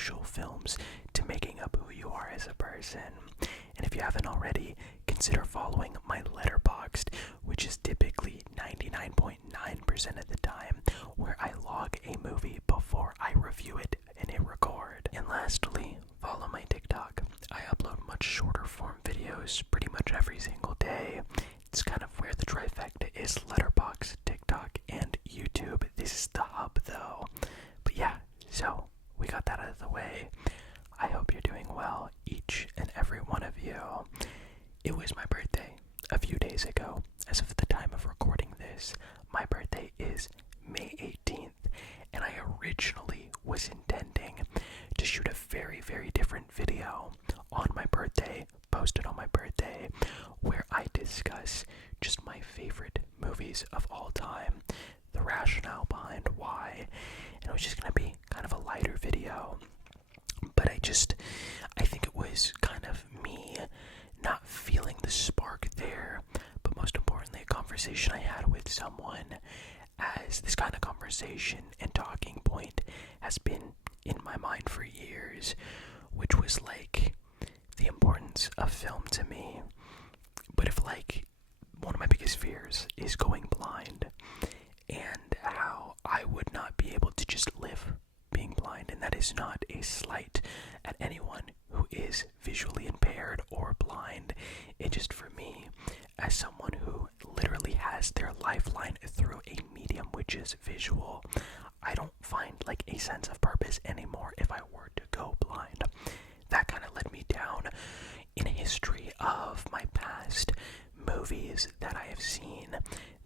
social films to making up who you are as a person. And if you haven't already, consider following my Letterboxd, which is typically 99.9% of the time where I log a movie before I review it and hit record. And lastly, follow my TikTok. I upload much shorter form videos pretty much every single day. It's kind of where the trifecta is: Letterboxd, TikTok, and YouTube. This is the hub though. But yeah, so we got that out of the way. I hope you're doing well, each and every one of you. It was my birthday a few days ago. As of the time of recording this, my birthday is May 18th, and I originally was intending to shoot a very, very different video on my birthday, posted on my birthday, where I discuss just my favorite movies of all time, the rationale behind why, and it was just going to be kind of a lighter video. But I think it was kind of me not feeling the spark there, but most importantly, a conversation I had with someone, as this kind of conversation and talking point has been in my mind for years, which was like the importance of film to me. But if like one of my biggest fears is going blind, and how I would not be able to just live being blind, and that is not a slight at anyone who is visually impaired or blind. It just, for me, as someone who literally has their lifeline through a medium which is visual, I don't find like a sense of purpose anymore if I were to go blind. That kind of led me down in a history of my past movies that I have seen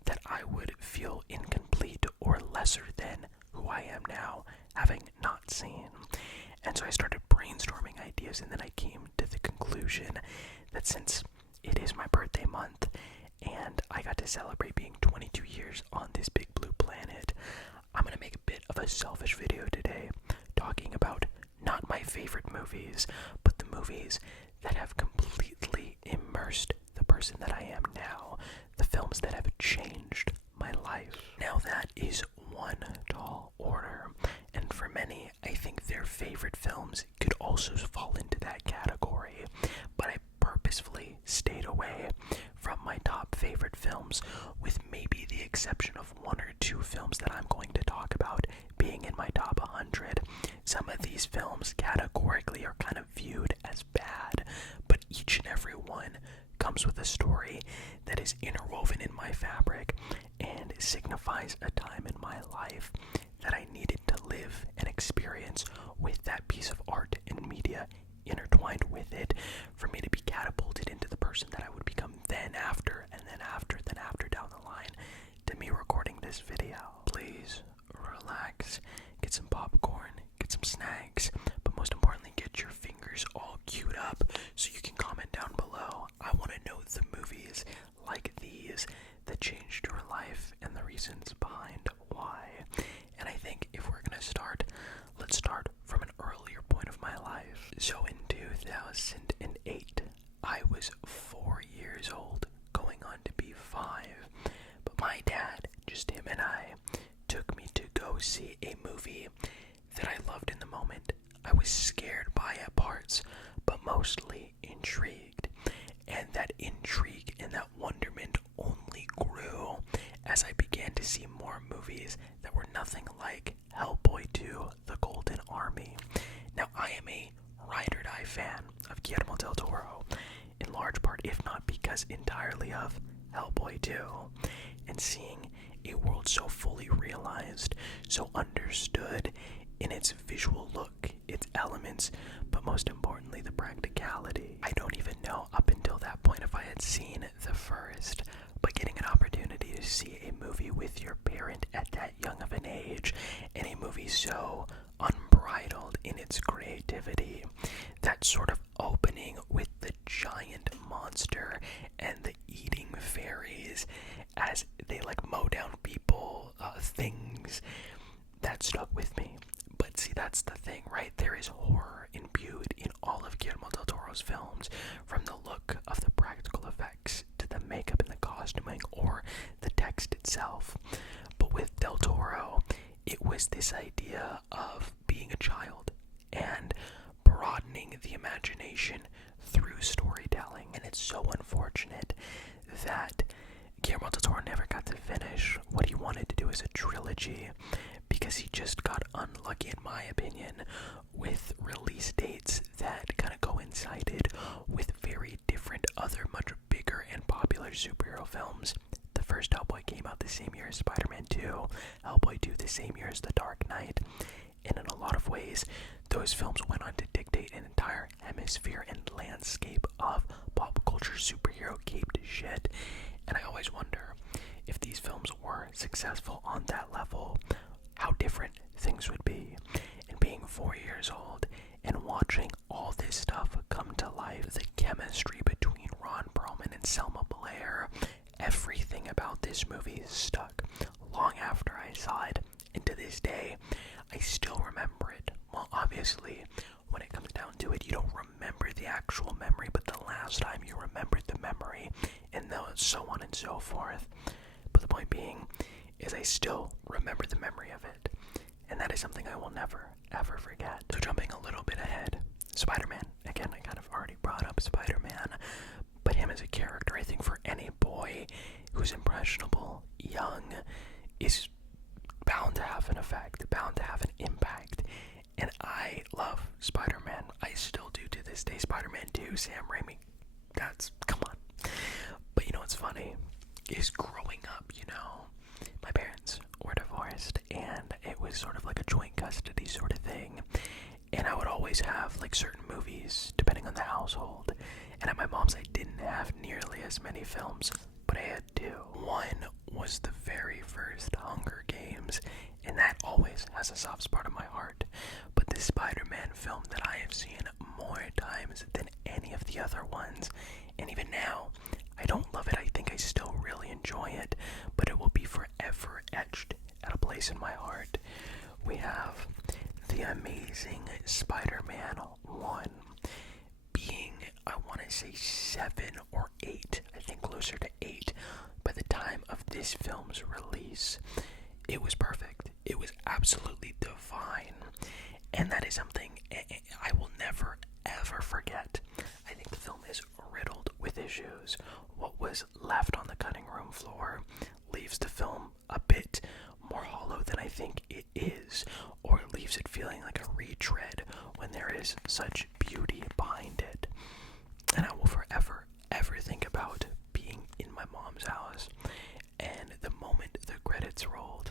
that I would feel incomplete or lesser than who I am now, having not seen. And so I started brainstorming ideas, and then I came to the conclusion that since it is my birthday month and I got to celebrate being 22 years on this big blue planet, I'm going to make a bit of a selfish video today, talking about not my favorite movies, but the movies that have completely immersed the person that I am now, the films that have changed my life. Now that is one tall order, and for many, I think their favorite films could also fall into that category, but I purposefully stayed away from my top favorite films, with maybe the exception of one or two films that I'm going to talk about being in my top 100. Some of these films categorically are kind of viewed as bad, but each and every one comes with a story that is interwoven in my fabric and signifies a time in my life that I needed to live and experience with that piece of art and media intertwined with it, for me to be catapulted into the person that I would become then after, and then after down the line to me recording this video. Please relax, get some popcorn, get some snacks, but most importantly, get your fingers all queued up so you can comment down below. I want to know the movies like these that changed your life and the reasons behind why. And I think if we're going to start, let's start from an earlier point of my life. So in 2008, I was 4 years old, going on to be 5. But my dad, just him and I, took me to go see a movie that I loved in the moment. I was scared by at parts, but mostly intrigued. And that intrigue and that wonderment only grew as I began to see more movies that were nothing like Hellboy 2: The Golden Army. Now, I am a ride-or-die fan of Guillermo del Toro, in large part, if not because entirely, of Hellboy 2. And seeing a world so fully realized, so understood in its visual look, its elements, but most importantly, the practicality. I don't even know up until that point if I had seen the first, but getting an opportunity to see a movie with your parent at that young of an age, and a movie so unbridled in its creativity, that sort of opening with the giant monster and the eating fairies as they like mow down people, things, that stuck with me. But see, that's the thing, right? There is horror imbued in all of Guillermo del Toro's films, from the look of the practical effects to the makeup and the costuming or the text itself. But with del Toro, it was this idea of being a child and movies, those films went on to dictate an entire hemisphere and landscape of pop culture superhero caped shit. And I always wonder, if these films were successful on that level, how different things would be. And being 4 years old and watching all this stuff come to life, the chemistry between Ron Perlman and Selma Blair, everything about this movie stuck long after I saw it. And to this day, I still remember it. Well, obviously, when it comes down to it, you don't remember the actual memory, but the last time you remembered the memory, and so on and so forth. But the point being is I still remember the memory of it. And that is something I will never, ever forget. So jumping a little bit ahead, Spider-Man. Again, I kind of already brought up Spider-Man. But him as a character, I think for any boy who's impressionable, young, is bound to have an effect, bound to have an impact. And I love Spider-Man. I still do to this day. Spider-Man 2, Sam Raimi. Come on. But you know what's funny? Is growing up, my parents were divorced, and it was sort of like a joint custody sort of thing. And I would always have like certain movies, depending on the household. And at my mom's, I didn't have nearly as many films, but I had two. One was the very first Hunger Games, and that always has a soft spot in my heart. But the Spider-Man film that I have seen more times than any of the other ones, and even now, I don't love it. I think I still really enjoy it, but it will be forever etched at a place in my heart. We have the amazing Spider-Man 1 being, I want to say 7 or 8, I think closer to 8, by the time of this film's release. It was perfect. It was absolutely divine. And that is something I will never, ever forget. I think the film is riddled with issues. What was left on the cutting room floor leaves the film a bit more hollow than I think it is, or it leaves it feeling like a retread when there is such beauty behind it. And I will forever, ever think about being in my mom's house, and the moment the credits rolled,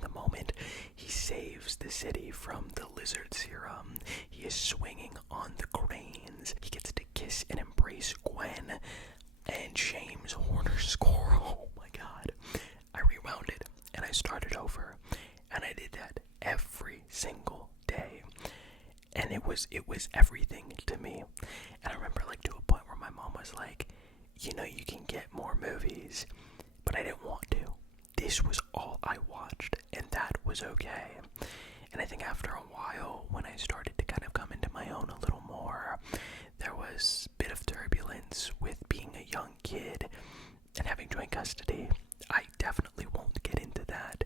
the moment he saves the city from the lizard serum, he is swinging on the cranes, he gets to kiss and embrace Gwen, and James Horner's score, oh my god. I rewound it, and I started over, and I did that every single day, and it was everything to me. And I remember, like, to a point where my mom was like, you can get more movies, but I didn't want to. This was all I watched, and that was okay. And I think after a while, when I started to kind of come into my own a little more, there was a bit of turbulence with being a young kid and having joint custody. I definitely won't get into that,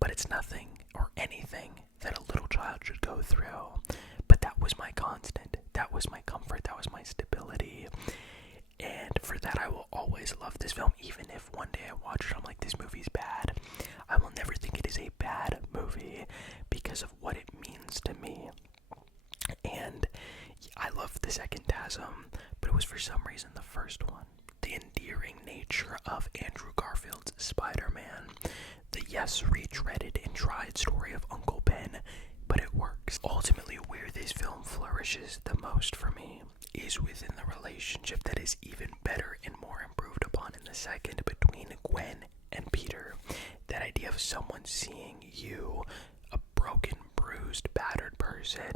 but it's nothing or anything that a little child should go through. But that was my constant. That was my comfort. That was my stability. And for that, I will always love this film. Even if one day I watch it, I'm like, this movie's bad, I will never think it is a bad movie because of what it means to me. And I love the second TASM, but it was for some reason the first one. The endearing nature of Andrew Garfield's Spider-Man. The yes, retreaded and tried story of Uncle Ben, but it works. Ultimately, where this film flourishes the most for me is within the relationship that is even better and more improved upon in the second between Gwen and Peter. That idea of someone seeing you, a broken, bruised, battered person,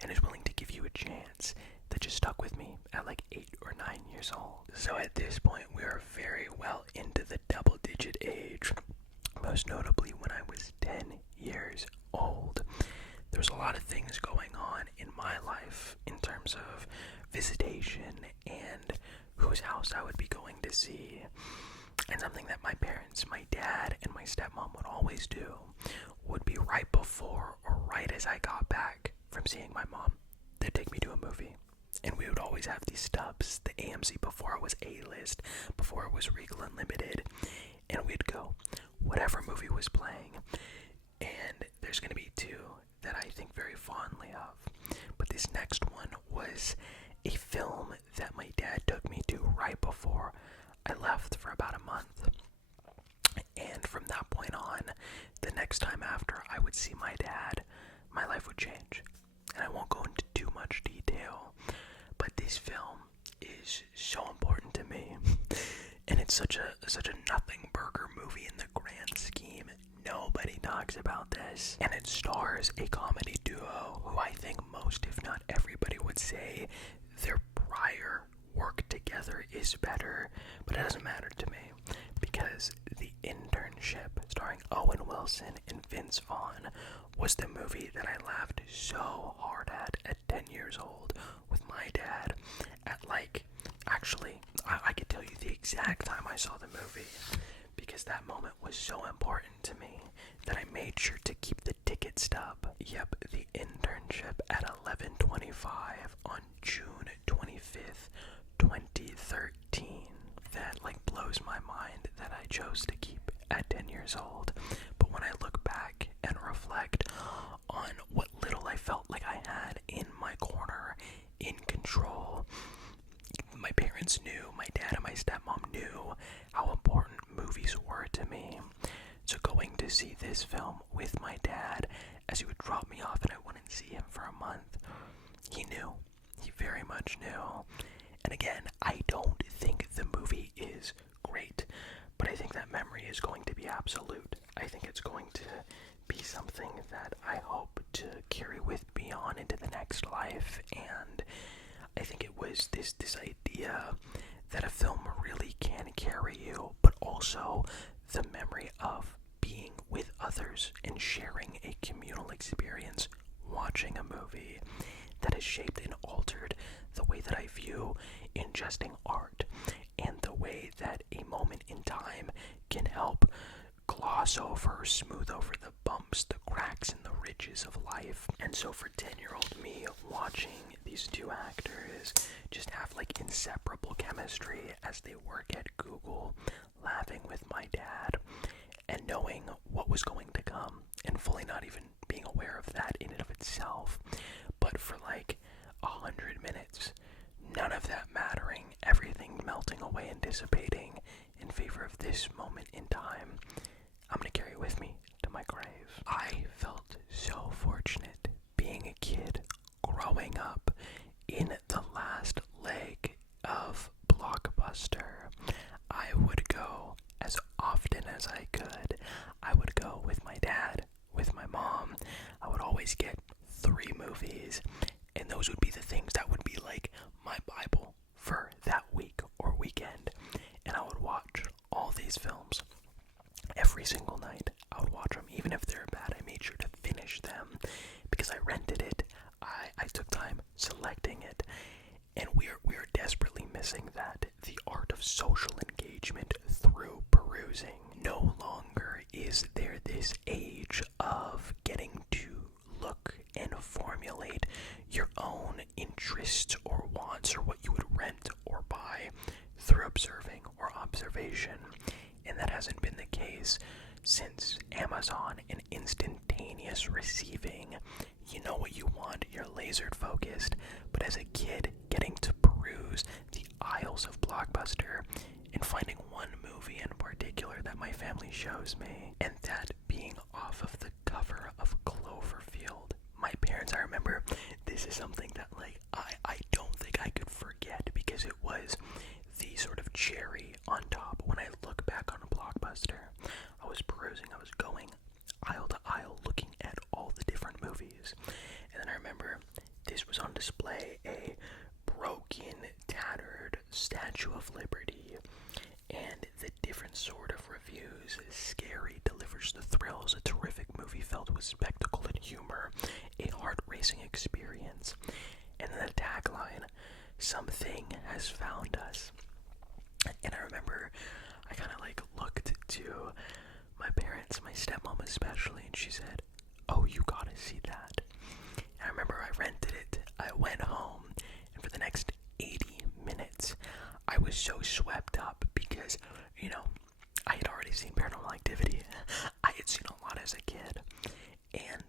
and is willing to give you a chance, that just stuck with me at like 8 or 9 years old. So at this point, we are very well into the double-digit age. Most notably when I was 10 years old. There's a lot of things going on in my life in terms of visitation and whose house I would be going to see. And something that my parents, my dad and my stepmom would always do would be right before or right as I got back from seeing my mom, they'd take me to a movie. And we would always have these stubs, the AMC before it was A-list, before it was Regal Unlimited, and we'd go, whatever movie was playing. And there's going to be two that I think very fondly of. But this next one was a film that my dad took me to right before I left for about a month. And from that point on, the next time after I would see my dad, my life would change. And I won't go into too much detail, but this film is so important to me. And it's such a nothing burger movie in the grand scheme. Nobody talks about this. And it stars a comedy duo who I think most, if not everybody, would say their prior work together is better. But it doesn't matter to me, because The Internship, starring Owen Wilson and Vince Vaughn, was the movie that I laughed so hard at 10 years old with my dad at actually, I could tell you the exact time I saw the movie, because that moment was so important to me that I made sure to keep the ticket stub. Yep, The Internship at 11:25 on June 25th, 2013. That blows my mind that I chose to keep at 10 years old. But when I look back and reflect on what little I felt like I had in my corner, in control, my parents knew, my dad and my stepmom knew how important movies were to me. So going to see this film with my dad, as he would drop me off and I wouldn't see him for a month, he knew. He very much knew. And again, I don't think the movie is great, but I think that memory is going to be absolute. I think it's going to be something that I hope to carry with me on into the next life. And I think it was this idea that a film really can carry you, but also the memory of being with others and sharing a communal experience watching a movie that has shaped and altered the way that I view ingesting art, and the way that a moment in time can help gloss over, smooth over the bumps, the cracks, and the ridges of life. And so for 10-year-old me, watching these two actors just have inseparable chemistry as they work at Google, laughing with my dad, and knowing what was going to come, and fully not even being aware of that in and of itself, but for 100 minutes, none of that mattering, everything melting away and dissipating in favor of this moment in time, I'm going to carry with me to my grave. I felt so fortunate being a kid growing up in the last leg of Blockbuster. I would go as often as I could. I would go with my dad, with my mom. I would always get 3 movies, and those would be the things that would be my Bible for that week or weekend. And I would watch all these films every single night. I would watch them, even if they're bad. I made sure to finish them because I rented it. I took time selecting it, and we are desperately missing that. The art of social engagement through perusing. No longer is there this age of getting to look and formulate your own interests or wants, or what you would rent or buy, through observing or observation. And that hasn't been the case since Amazon and instantaneous receiving. You know what you want, you're laser focused. But as a kid, getting to peruse the aisles of Blockbuster and finding one movie in particular that my family shows me, and that being off of the cover of Cloverfield. My parents, I remember, this is something that I don't think I could forget, because it was the sort of cherry on top. When I look back on a Blockbuster, I was perusing, I was going aisle to aisle looking at all the different movies. And then I remember this was on display, a broken, tattered Statue of Liberty, and the different sort of reviews. Scary delivers the thrills, a terrific movie filled with spectacle and humor, a heart-racing experience. And then the tagline, something has found us. And I remember I kind of looked to my parents, my stepmom especially, and she said, "Oh, you gotta see that." And I remember I rented it, I went home, and for the next 80 minutes, I was so swept up because, I had already seen Paranormal Activity. I had seen a lot as a kid. And,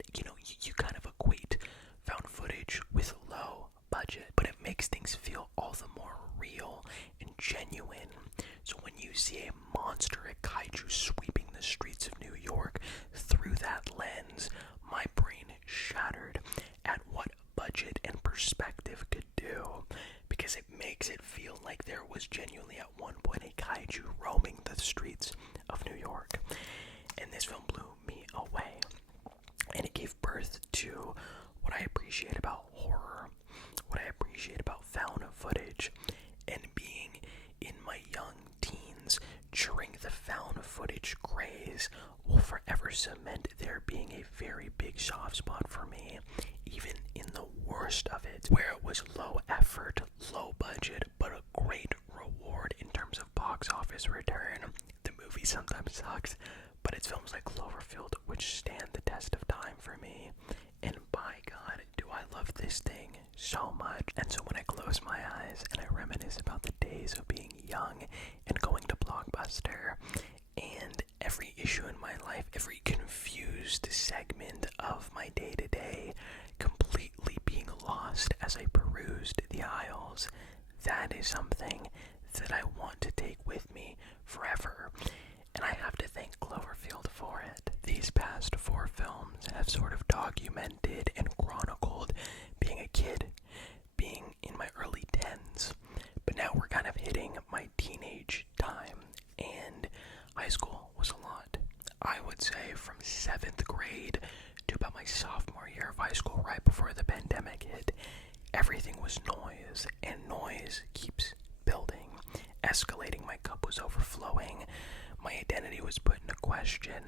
you kind of equate found footage with low budget, but it makes things feel all the more real and genuine. So when you see a monster, a kaiju sweeping the streets of New York through that lens, my brain was genuinely at one point a kaiju roaming the streets of New York. And this film blew me away. And it gave birth to what I appreciate about horror, what I appreciate about found footage, and being in my young teens during the found footage craze will forever cement there being a very big soft spot for me, even in the worst of it, where it was low effort, low budget, but a great reward in terms of box office return. The movie sometimes sucks, but it's films like Cloverfield which stand the test of time for me, and by God, do I love this thing so much. And so when I close my eyes and I reminisce about the days of being young and going to Blockbuster, and every issue in my life, every confused segment of my day-to-day completely being lost as I perused the aisles, that is something that I want to take with me forever. And I have to thank Cloverfield for it. These past 4 films have sort of documented and chronicled being a kid, being in my early 10s, but now we're kind of hitting my teenage time, and high school was a lot. I would say from 7th grade to about my sophomore year of high school, right before the pandemic hit, everything was noise, and noise keeps building, escalating. My cup was overflowing. My identity was put into question.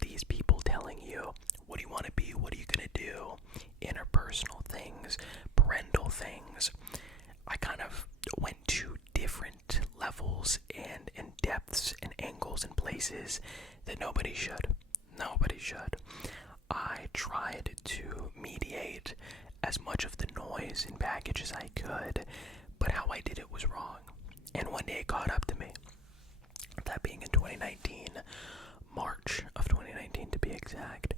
These people telling you, what do you want to be? What are you going to do? Interpersonal things, parental things. I kind of went to different levels and depths and angles and places that nobody should. Nobody should. I tried to mediate as much of the noise and baggage as I could, but how I did it was wrong. And one day it caught up to me. That being in 2019, March of 2019 to be exact,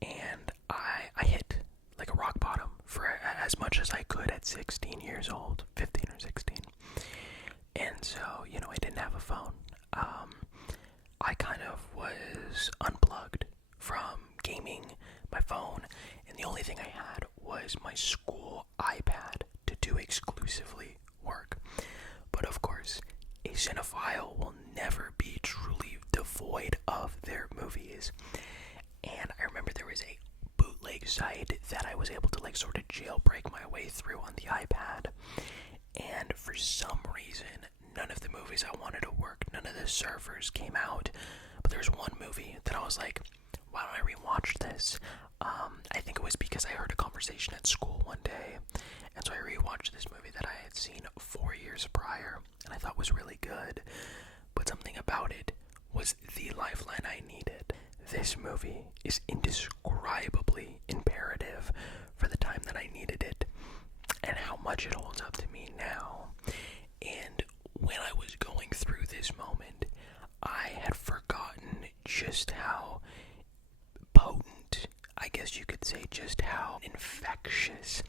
and I hit like a rock bottom for as much as I could at 16 years old, 15 or 16, and so, I didn't have a phone. I kind of was unplugged from gaming, my phone, and the only thing I had was my school iPad to do exclusively work. But of course, a cinephile will never be truly devoid of their movies. And I remember there was a bootleg site that I was able to sort of jailbreak my way through on the iPad. And for some reason, none of the movies I wanted to work, none of the servers came out. But there was one movie that I was like, why don't I rewatch this? I think it was because I heard a conversation at school one day. And so I rewatched this movie that I had seen 4 years prior, and I thought was really good. But something about it was the lifeline I needed. This movie is indescribably imperative for the time that I needed it, and how much it holds up to me now. And when I was going through this moment, I had forgotten just how potent, I guess you could say, just how infectious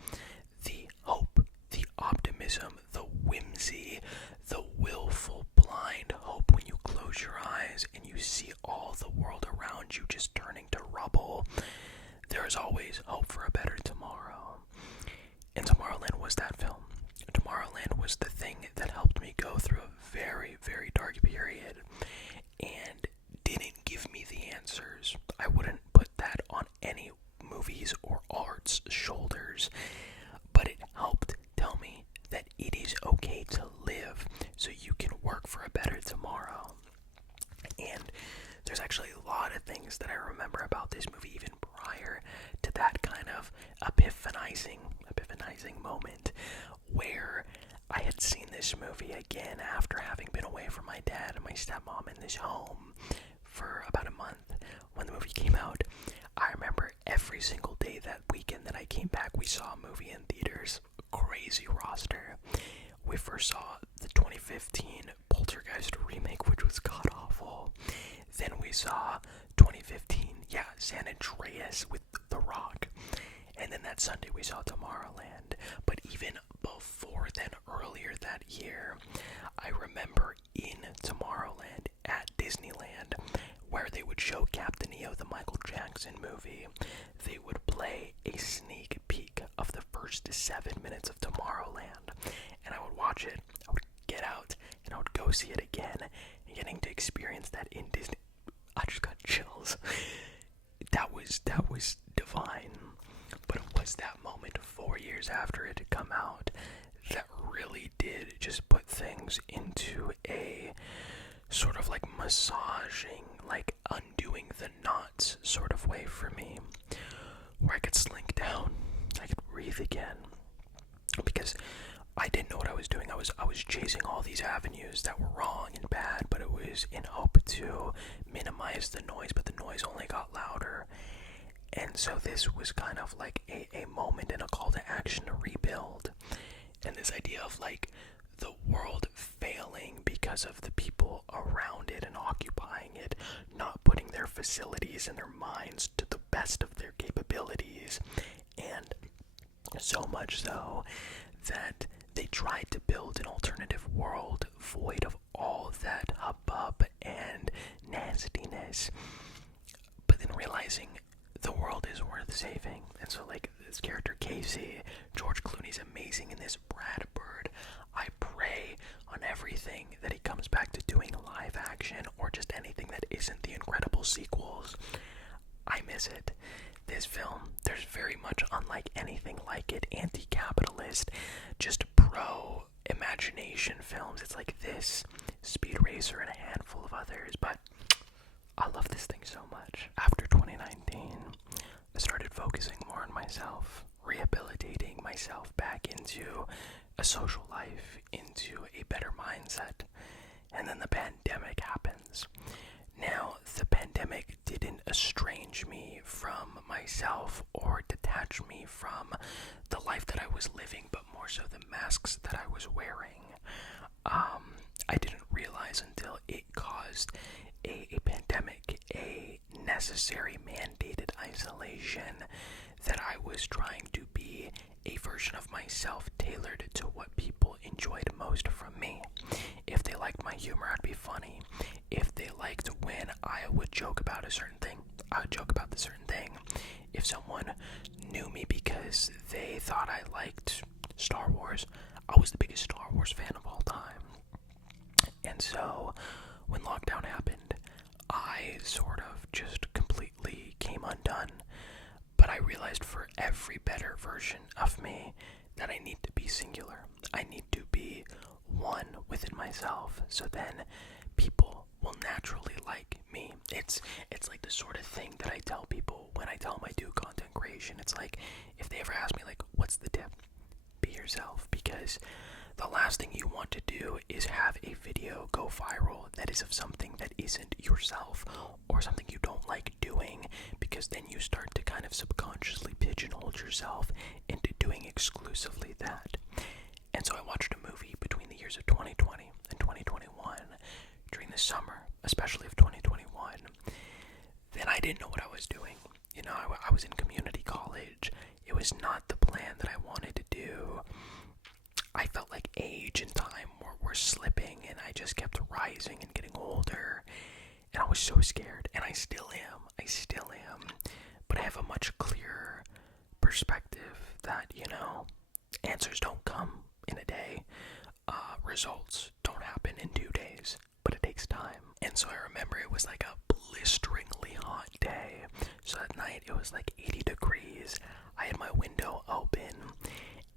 the hope, the optimism, the whimsy, the willful blind hope when you close your eyes and you see all the world around you just turning to rubble. There is always hope for a better tomorrow. And Tomorrowland was that film. Tomorrowland was the thing that helped me go through a very, very dark period and didn't give me the answers. I wouldn't put that on any movies or art's shoulders, but it helped tell me that it is okay to live so you can work for a better tomorrow. And there's actually a lot of things that I remember about this movie even prior to that kind of epiphanizing moment, where I had seen this movie again after having been away from my dad and my stepmom in this home for about a month. When the movie came out, I remember every single day that weekend that I came back, we saw a movie in theaters. Crazy roster. We first saw the 2015 Poltergeist remake, which was god-awful. Then we saw 2015, San Andreas with The Rock. And then that Sunday we saw Tomorrowland. But even before then, earlier that year, I remember in Tomorrowland at Disneyland, where they would show Captain EO, the Michael Jackson movie, they would play a sneak peek of the first 7 minutes of Tomorrowland. And I would watch it, I would get out, go see it again and getting to experience that in Disney, I just got chills. That was divine. But it was that moment 4 years after it had come out that really did just put things into a sort of like massaging, like undoing the knots sort of way for me, where I could slink down, I could breathe again, because I didn't know what I was doing. I was chasing all these avenues that were wrong and bad, but it was in hope to minimize the noise, but the noise only got louder. And so this was kind of like a moment and a call to action to rebuild. And this idea of like the world failing because of the people around it and occupying it, not putting their facilities and their minds to the best of their capabilities. And so much so that they tried to build an alternative world void of all that hubbub and nastiness, but then realizing the world is worth saving. And so like this character Casey, George Clooney's amazing in this. Brad Bird, I pray on everything that he comes back to doing live action or just anything that isn't the incredible sequels. I miss it. This film, there's very much unlike anything like it, anti-capitalist, just pro-imagination films. It's like this, Speed Racer, and a handful of others, but I love this thing so much. After 2019, I started focusing more on myself, rehabilitating myself back into a social life, into a better mindset, and then the pandemic happens. Now, the pandemic didn't estrange me from myself or detach me from the life that I was living, but more so the masks that I was wearing. I didn't realize until it caused a pandemic, a necessary mandated isolation, that I was trying to be a version of myself tailored to what people enjoyed most from me. If they liked my humor, I'd be funny. If they liked when I would joke about a certain thing, I would joke about the certain thing. If someone knew me because they thought I liked Star Wars, I was the biggest Star Wars fan of all time. And so when lockdown happened, I sort of just completely came undone. But I realized for every better version of me that I need to be singular. I need to be one within myself, so then people will naturally like me. It's like the sort of thing that I tell people when I tell them I do content creation. It's like, if they ever ask me like, what's the tip? Be yourself, because the last thing you want to do is have a video go viral that is of something that isn't yourself or something you don't like doing, because then you start to kind of subconsciously pigeonhole yourself into doing exclusively that. And so I watched a movie between the years of 2020 and 2021, during the summer, especially of 2021. Then I didn't know what I was doing. You know, I was in community college. It was not the plan that I wanted to do. I felt like age and time were slipping, and I just kept rising and getting older. And I was so scared, and I still am. But I have a much clearer perspective that, you know, answers don't come in a day. Results don't happen in 2 days, but it takes time. And so I remember it was like a blisteringly hot day. So at night it was like 80 degrees. I had my window open,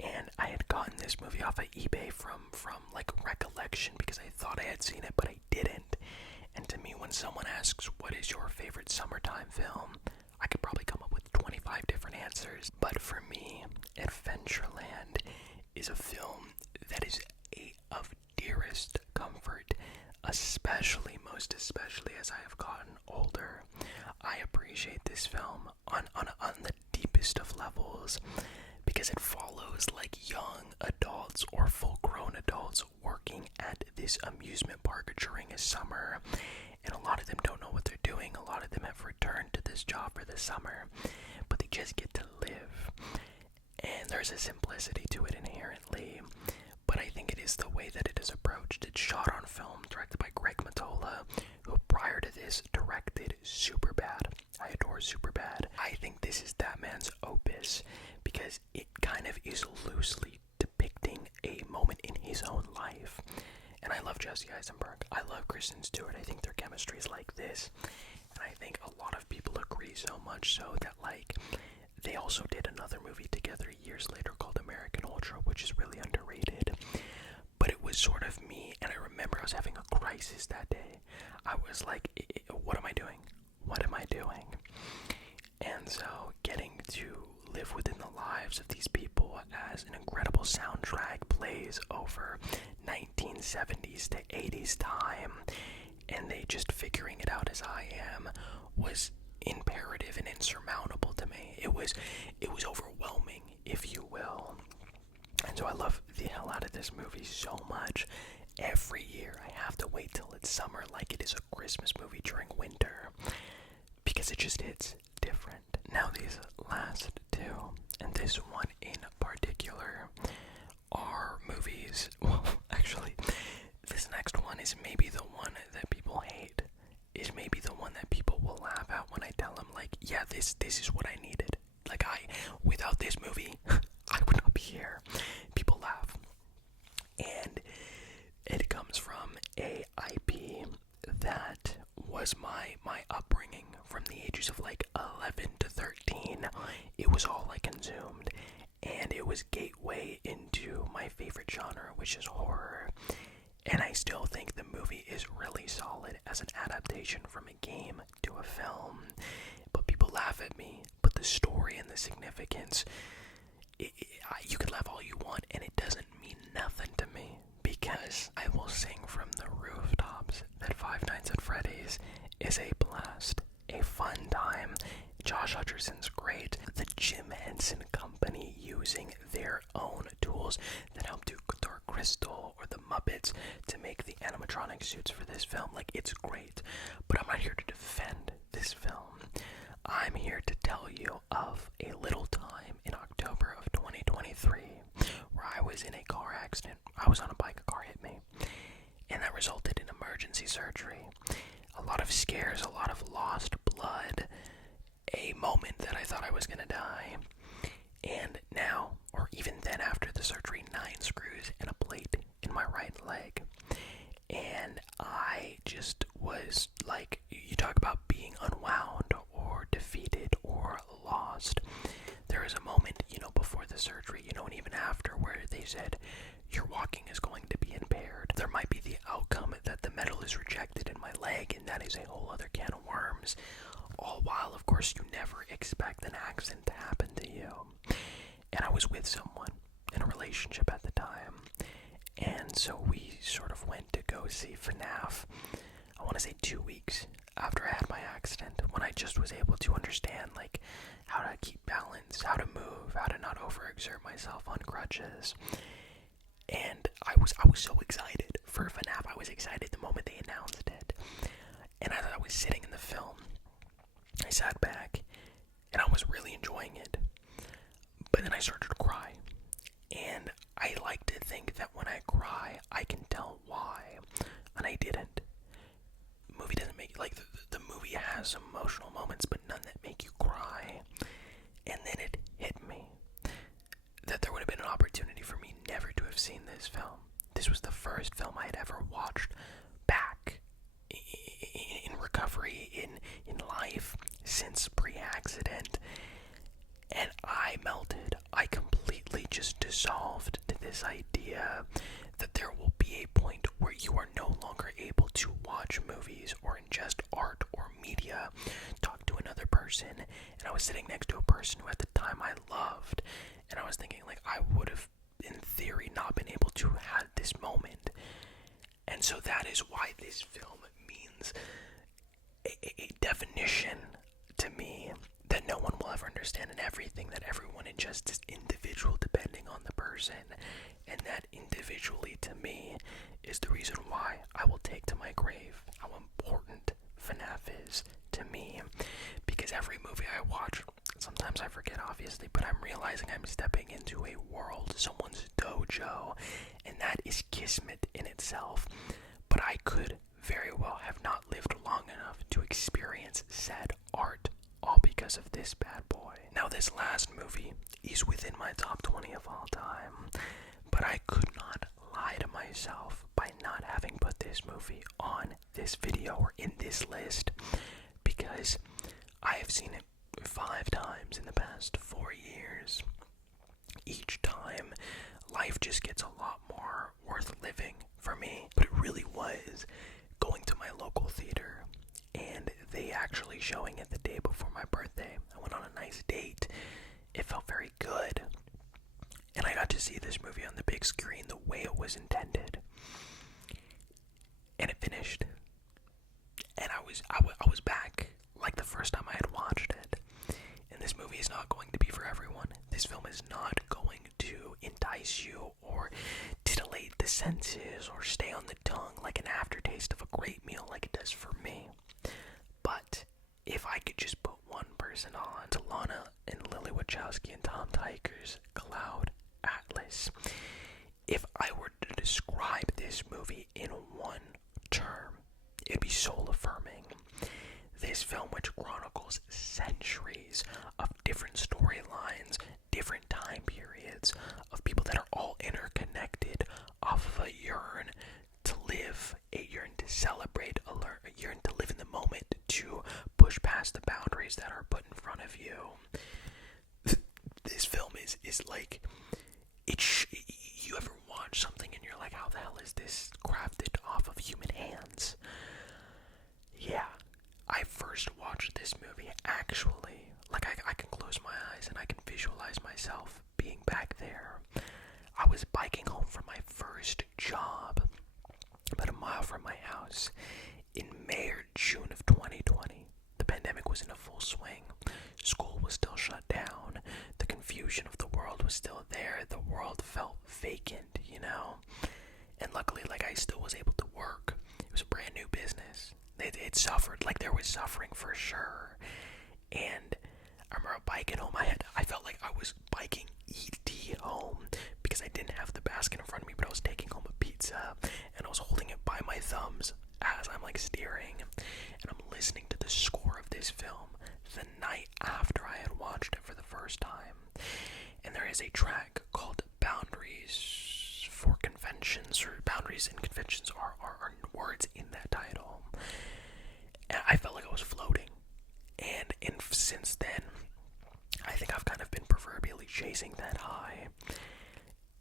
and I had gotten this movie off of eBay from like recollection, because I thought I had seen it, but I didn't. And to me, when someone asks, what is your favorite summertime film? I could probably come up with 25 different answers. But for me, Adventureland is a film that is of dearest comfort, most especially as I have gotten older. I appreciate this film on the deepest of levels, because it follows like young adults or full-grown adults working at this amusement park during a summer, and a lot of them don't know what they're doing. A lot of them have returned to this job for the summer, but they just get to live, and there's a simplicity to it inherently. But I think it is the way that it is approached. It's shot on film, directed by Greg Mottola, who prior to this directed Superbad. I adore Superbad. I think this is that man's opus, because it kind of is loosely depicting a moment in his own life. And I love Jesse Eisenberg. I love Kristen Stewart. I think their chemistry is like this. And I think a lot of people agree, so much so that, like, they also did another movie together years later called American Ultra, which is really underrated. But it was sort of me, and I remember I was having a crisis that day. I was like, what am I doing? What am I doing? And so getting to live within the lives of these people as an incredible soundtrack plays over 1970s to 80s time, and they just figuring it out as I am, was imperative and insurmountable to me. It was overwhelming, if you will. And so I love the hell out of this movie so much. Every year I have to wait till it's summer like it is a Christmas movie during winter, because it just hits different. Now these last two, and this one in particular, are movies, well, actually, this next one is maybe the one that people hate, is maybe the one that people will laugh at when I tell them, like, yeah, this is what I needed. Like, without this movie, I would not be here. People laugh. And it comes from a IP that was my upbringing from the ages of like 11 to 13. It was all I consumed, and it was gateway into my favorite genre, which is horror. And I still think the movie is really solid as an adaptation from a game to a film. But people laugh at me, but the story and the significance, you can laugh all you want, and it doesn't mean nothing to me, because I will sing from the rooftops that Five Nights at Freddy's is a blast, a fun time. Josh Hutcherson's great. The Jim Henson Company using their own tools that help do Dark Crystal or the Muppets to make the animatronic suits for this film, like, it's great. But I'm not here to defend this film. I'm here to tell you of a little time in October of 2023 where I was in a car accident. I was on a bike, a car hit me, and that resulted in emergency surgery. A lot of scares, a lot of lost blood, a moment that I thought I was gonna die. And now, or even then after the surgery, 9 screws and a plate in my right leg. And I just was like, you talk about being unwound or defeated or lost. There was a moment, before the surgery, and even after, where they said, your walking is going to be impaired. There might be the outcome that the metal is rejected in my leg, and that is a whole other can of worms. All while, of course, you never expect an accident to happen to you. And I was with someone in a relationship at the time. And so we sort of went to go see FNAF, I want to say 2 weeks after I had my accident, when I just was able to understand, like, how to keep balance, how to move, how to not overexert myself on crutches. And I was so excited for FNAF. I was excited the moment they announced it. And as I was sitting in the film, I sat back, and I was really enjoying it. But then I started to cry. And I like to think that when I cry, I can tell why. And I didn't. The movie doesn't make, like, the movie has some emotional moments, but none that make you cry. And then it hit me that there would have been an opportunity for me never to have seen this film. This was the first film I had ever watched back in recovery, in life, since pre-accident. And I melted. I completely just dissolved to this idea that there will be a point where you are no longer able to watch movies or ingest art or media, talk to another person. And I was sitting next to a person who at the time I loved, and I was thinking, like, I would have, in theory, not been able to have this moment. And so that is why this film means a definition to me that no one will ever understand, and everything that everyone ingests is individual depending on the person. And that individually, to me, is the reason why I will take to my grave how important FNAF is to me. Because every movie I watch, sometimes I forget obviously, but I'm realizing I'm stepping into a world, someone's dojo, and that is kismet in itself. But I could very well have not lived long enough to experience said art, all because of this bad boy. Now, this last movie is within my top 20 of all time, but I could not lie to myself by not having this movie on this video or in this list because I have seen it 5 times in the past 4 years. Each time, life just gets a lot more worth living for me. But it really was going to my local theater and they actually showing it the day before my birthday. I went on a nice date. It felt very good. And I got to see this movie on the big screen the way it was intended. And it finished. And I was back like the first time I had watched it. And this movie is not going to be for everyone. This film is not going to entice you or titillate the senses or stay on the tongue like an aftertaste of a great meal like it does for me. But if I could just put one person on, to Lana and Lily Wachowski and Tom Tykers' Cloud Atlas, if I were to describe this movie in one term, it'd be soul-affirming. This film, which chronicles centuries of different storylines, different time periods, of people that are all interconnected, off of a yearn to live, a yearn to celebrate, a yearn to live in the moment, to push past the boundaries that are put in front of you. This film is like, you ever watch something and you're like, how the hell is this crafted off of human hands? Yeah. I first watched this movie actually, like I can close my eyes and I can visualize myself being back there. I was biking home from my first job, about a mile from my house, in May or June of 2020. The pandemic was in a full swing. School was still shut down. The confusion of the world was still there. The world felt vacant, you know? And luckily, like, I still was able to work. It was a brand new business. It suffered, like there was suffering for sure. And I remember biking home. I felt like I was biking E.T. home because I didn't have the basket in front of me, but I was taking home a pizza and I was holding it by my thumbs as I'm like steering, and I'm listening to the score of this film the night after I had watched it for the first time. And there is a track called Boundaries for Conventions, or Boundaries and Conventions are words in that title. And I felt like I was floating. And since then, I think I've kind of been proverbially chasing that high.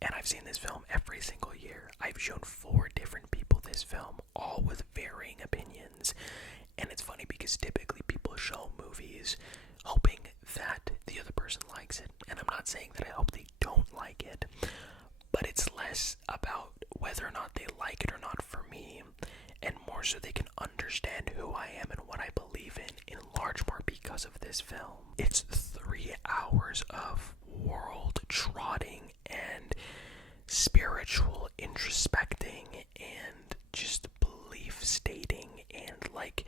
And I've seen this film every single year. I've shown 4 different people this film, all with varying opinions. And it's funny because typically people show movies hoping that the other person likes it. And I'm not saying that I hope they don't like it, but it's less about whether or not they like it or not for me, and more so they can understand who I am and what I believe in large part because of this film. It's 3 hours of world trotting and spiritual introspecting and just belief stating, and like,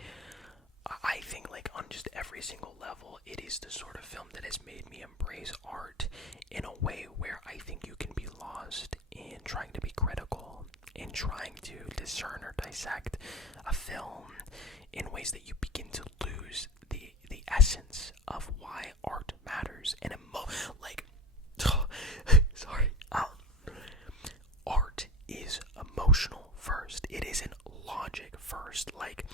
I think like on just every single level, it is the sort of film that has made me embrace art in a way where I think you can be lost in trying to be critical, in trying to discern or dissect a film in ways that you begin to lose the essence of why art matters. And art is emotional first. It isn't logic first. Like,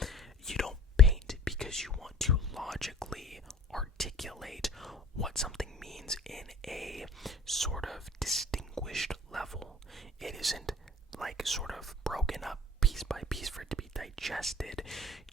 you don't paint because you want to logically articulate what something means in a sort of distinguished level. It isn't like sort of broken up piece by piece for it to be digested.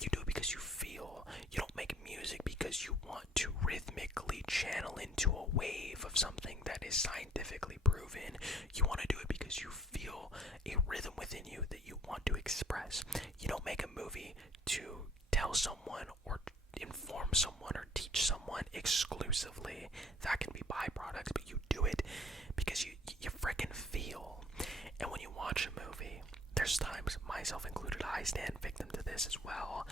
You do it because you feel. You don't make music because you want to rhythmically channel into a wave of something that is scientifically proven. You want to do it because you feel a rhythm within you that you want to express. You don't make a movie to tell someone or inform someone or teach someone exclusively. That can be byproducts, but you do it because you freaking feel. And when you watch a movie, there's times, myself included, I stand victim to this as well,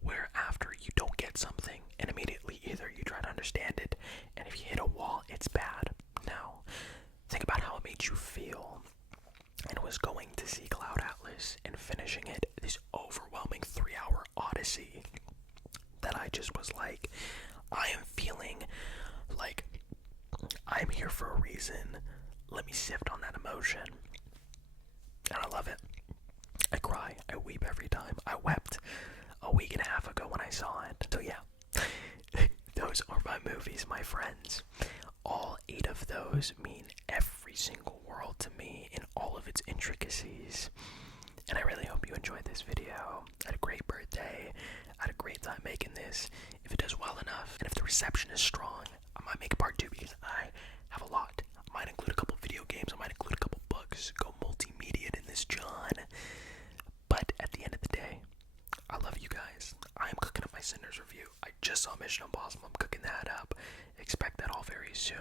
where after you don't get something and immediately either you try to understand it, and if you hit a wall, it's bad. Now, think about how it made you feel. And was going to see Cloud Atlas and finishing it, this overwhelming 3-hour odyssey that I just was like, I am feeling like I'm here for a reason. Let me sift on that emotion. And I love it. I cry, I weep every time. I wept a week and a half ago when I saw it. So yeah, those are my movies, my friends. All 8 of those mean every single world to me in all of its intricacies. And I really hope you enjoyed this video. I had a great birthday. I had a great time making this. If it does well enough, and if the reception is strong, I might make a part 2 because I have a lot. I might include a couple video games. I might include a couple books. Go multimedia in this, John. But at the end of the day, I love you guys. I am cooking up my Sinners review. I just saw Mission Impossible. I'm cooking that up. Expect that all very soon.